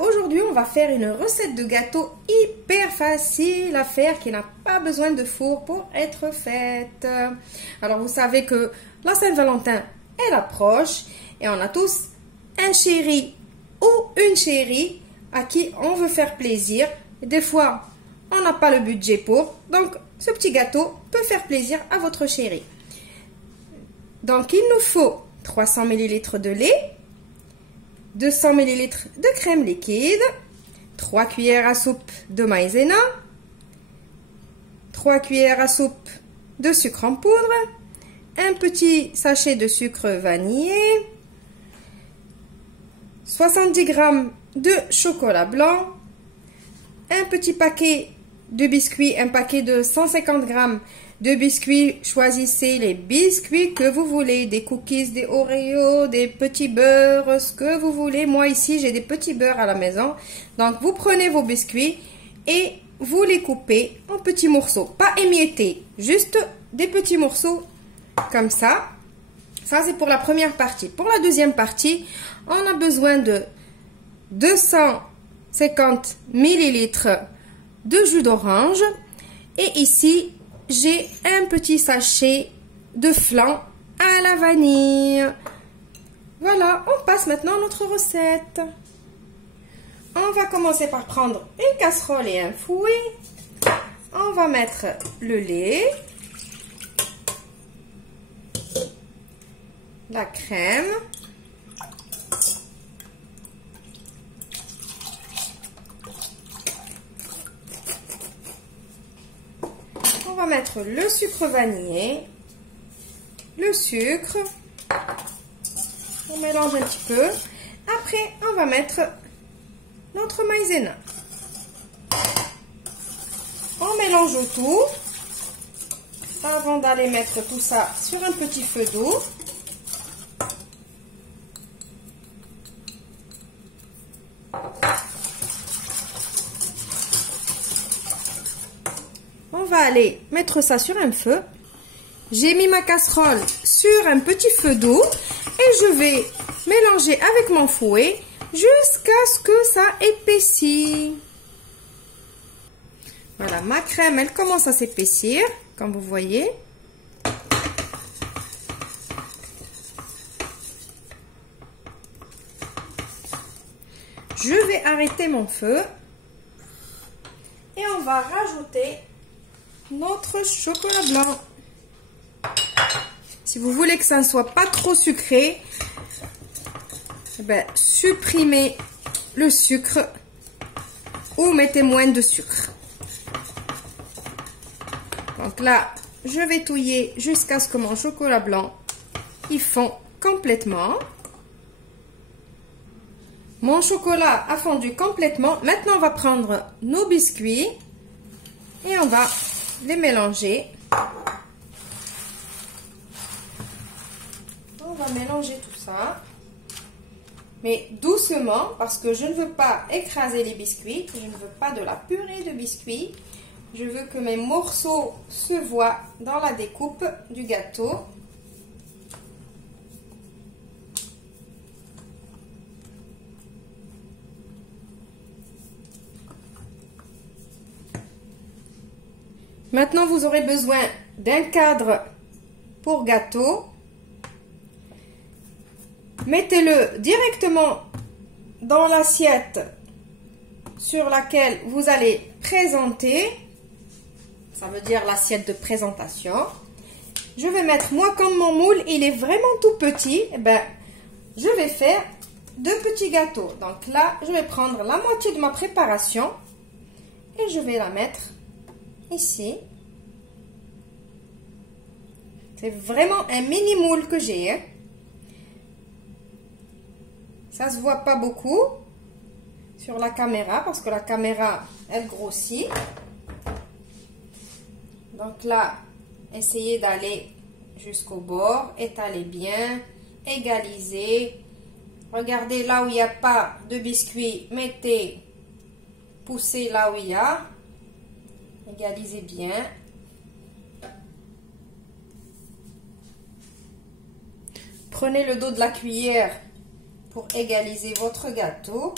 Aujourd'hui on va faire une recette de gâteau hyper facile à faire qui n'a pas besoin de four pour être faite. Alors vous savez que la Saint-Valentin elle approche et on a tous un chéri ou une chérie à qui on veut faire plaisir. Des fois on n'a pas le budget pour, donc ce petit gâteau peut faire plaisir à votre chéri. Donc il nous faut 300 ml de lait, 200 ml de crème liquide, 3 cuillères à soupe de maïzena, 3 cuillères à soupe de sucre en poudre, un petit sachet de sucre vanillé, 70 g de chocolat blanc, un petit paquet de biscuits, un paquet de 150 g de biscuits. Choisissez les biscuits que vous voulez, des cookies, des Oreos, des petits beurres, ce que vous voulez. Moi ici j'ai des petits beurres à la maison, donc vous prenez vos biscuits et vous les coupez en petits morceaux, pas émiettés, juste des petits morceaux comme ça. Ça c'est pour la première partie. Pour la deuxième partie, on a besoin de 250 ml de jus d'orange et ici j'ai un petit sachet de flan à la vanille. Voilà, on passe maintenant à notre recette. On va commencer par prendre une casserole et un fouet. On va mettre le lait, la crème, on va mettre le sucre vanillé, le sucre, on mélange un petit peu. Après, on va mettre notre maïzena. On mélange tout avant d'aller mettre tout ça sur un petit feu doux. On va aller mettre ça sur un feu. J'ai mis ma casserole sur un petit feu doux et je vais mélanger avec mon fouet jusqu'à ce que ça épaississe. Voilà, ma crème, elle commence à s'épaissir, comme vous voyez. Je vais arrêter mon feu et on va rajouter notre chocolat blanc. Si vous voulez que ça ne soit pas trop sucré, supprimez le sucre ou mettez moins de sucre. Donc là, je vais touiller jusqu'à ce que mon chocolat blanc il fond complètement. Mon chocolat a fondu complètement. Maintenant, on va prendre nos biscuits et on va les mélanger. On va mélanger tout ça, mais doucement parce que je ne veux pas écraser les biscuits, je ne veux pas de la purée de biscuits. Je veux que mes morceaux se voient dans la découpe du gâteau. Maintenant, vous aurez besoin d'un cadre pour gâteau. Mettez-le directement dans l'assiette sur laquelle vous allez présenter. Ça veut dire l'assiette de présentation. Je vais mettre, moi comme mon moule, il est vraiment tout petit, je vais faire 2 petits gâteaux. Donc là, je vais prendre la moitié de ma préparation et je vais la mettre ici. C'est vraiment un mini moule que j'ai. Hein. Ça se voit pas beaucoup sur la caméra parce que la caméra elle grossit. Donc là, essayez d'aller jusqu'au bord, étalez bien, égalisez. Regardez là où il n'y a pas de biscuit, mettez, poussez là où il y a. Égalisez bien. Prenez le dos de la cuillère pour égaliser votre gâteau.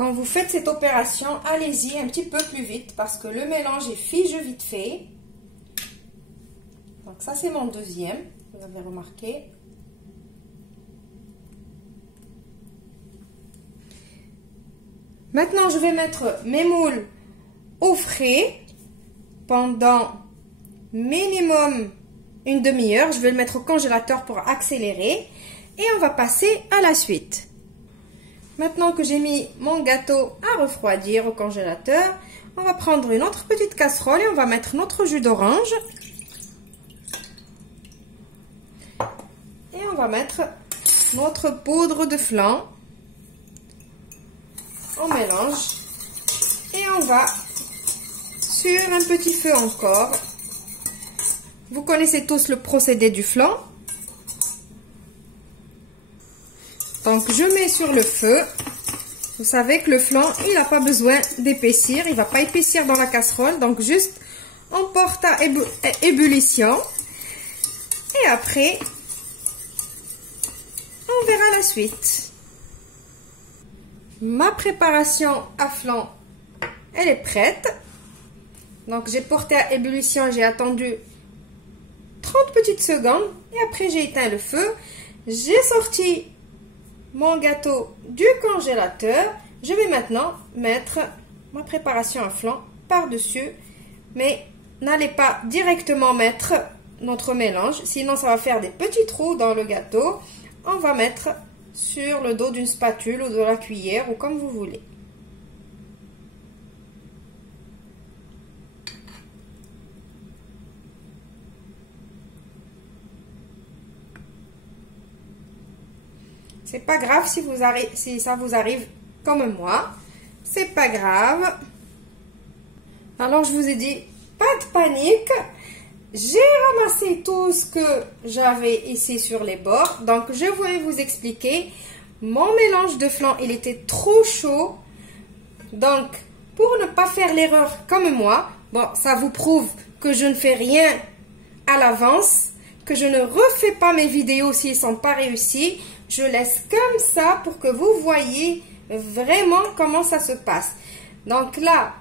Quand vous faites cette opération, allez-y un petit peu plus vite parce que le mélange est fige vite fait. Donc ça c'est mon deuxième, vous avez remarqué. Maintenant je vais mettre mes moules au frais pendant minimum une demi-heure. Je vais le mettre au congélateur pour accélérer et on va passer à la suite. Maintenant que j'ai mis mon gâteau à refroidir au congélateur, on va prendre une autre petite casserole et on va mettre notre jus d'orange. Et on va mettre notre poudre de flan. On mélange et on va sur un petit feu encore. Vous connaissez tous le procédé du flan. Donc je mets sur le feu. Vous savez que le flan, il n'a pas besoin d'épaissir. Il ne va pas épaissir dans la casserole. Donc juste, on porte à ébullition. Et après, on verra la suite. Ma préparation à flan, elle est prête. Donc j'ai porté à ébullition, j'ai attendu 30 petites secondes. Et après j'ai éteint le feu. J'ai sorti mon gâteau du congélateur. Je vais maintenant mettre ma préparation à flan par-dessus. Mais n'allez pas directement mettre notre mélange, sinon ça va faire des petits trous dans le gâteau. On va mettre sur le dos d'une spatule ou de la cuillère ou comme vous voulez. C'est pas grave si ça vous arrive comme moi. C'est pas grave. Alors je vous ai dit, pas de panique. J'ai ramassé tout ce que j'avais ici sur les bords. Donc je vais vous expliquer. Mon mélange de flan, il était trop chaud. Donc pour ne pas faire l'erreur comme moi, bon, ça vous prouve que je ne fais rien à l'avance, que je ne refais pas mes vidéos s'ils ne sont pas réussis. Je laisse comme ça pour que vous voyez vraiment comment ça se passe. Donc là,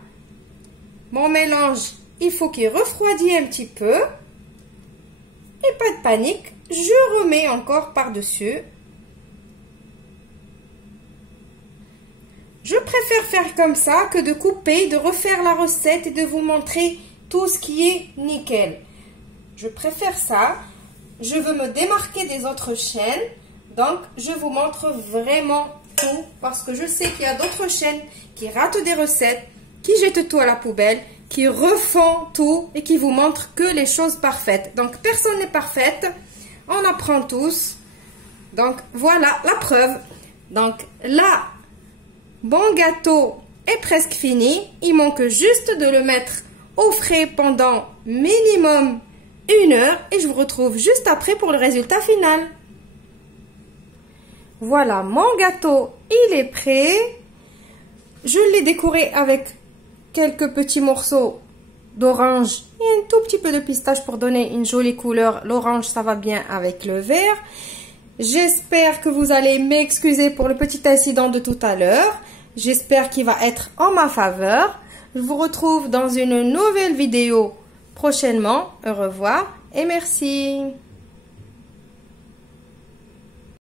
mon mélange, il faut qu'il refroidisse un petit peu. Et pas de panique, je remets encore par-dessus. Je préfère faire comme ça que de couper, de refaire la recette et de vous montrer tout ce qui est nickel. Je préfère ça. Je veux me démarquer des autres chaînes. Donc, je vous montre vraiment tout parce que je sais qu'il y a d'autres chaînes qui ratent des recettes, qui jettent tout à la poubelle, qui refont tout et qui vous montrent que les choses parfaites. Donc, personne n'est parfaite. On apprend tous. Donc, voilà la preuve. Donc, là, mon gâteau est presque fini. Il manque juste de le mettre au frais pendant minimum 1 heure et je vous retrouve juste après pour le résultat final. Voilà, mon gâteau, il est prêt. Je l'ai décoré avec quelques petits morceaux d'orange et un tout petit peu de pistache pour donner une jolie couleur. L'orange, ça va bien avec le vert. J'espère que vous allez m'excuser pour le petit incident de tout à l'heure. J'espère qu'il va être en ma faveur. Je vous retrouve dans une nouvelle vidéo prochainement. Au revoir et merci.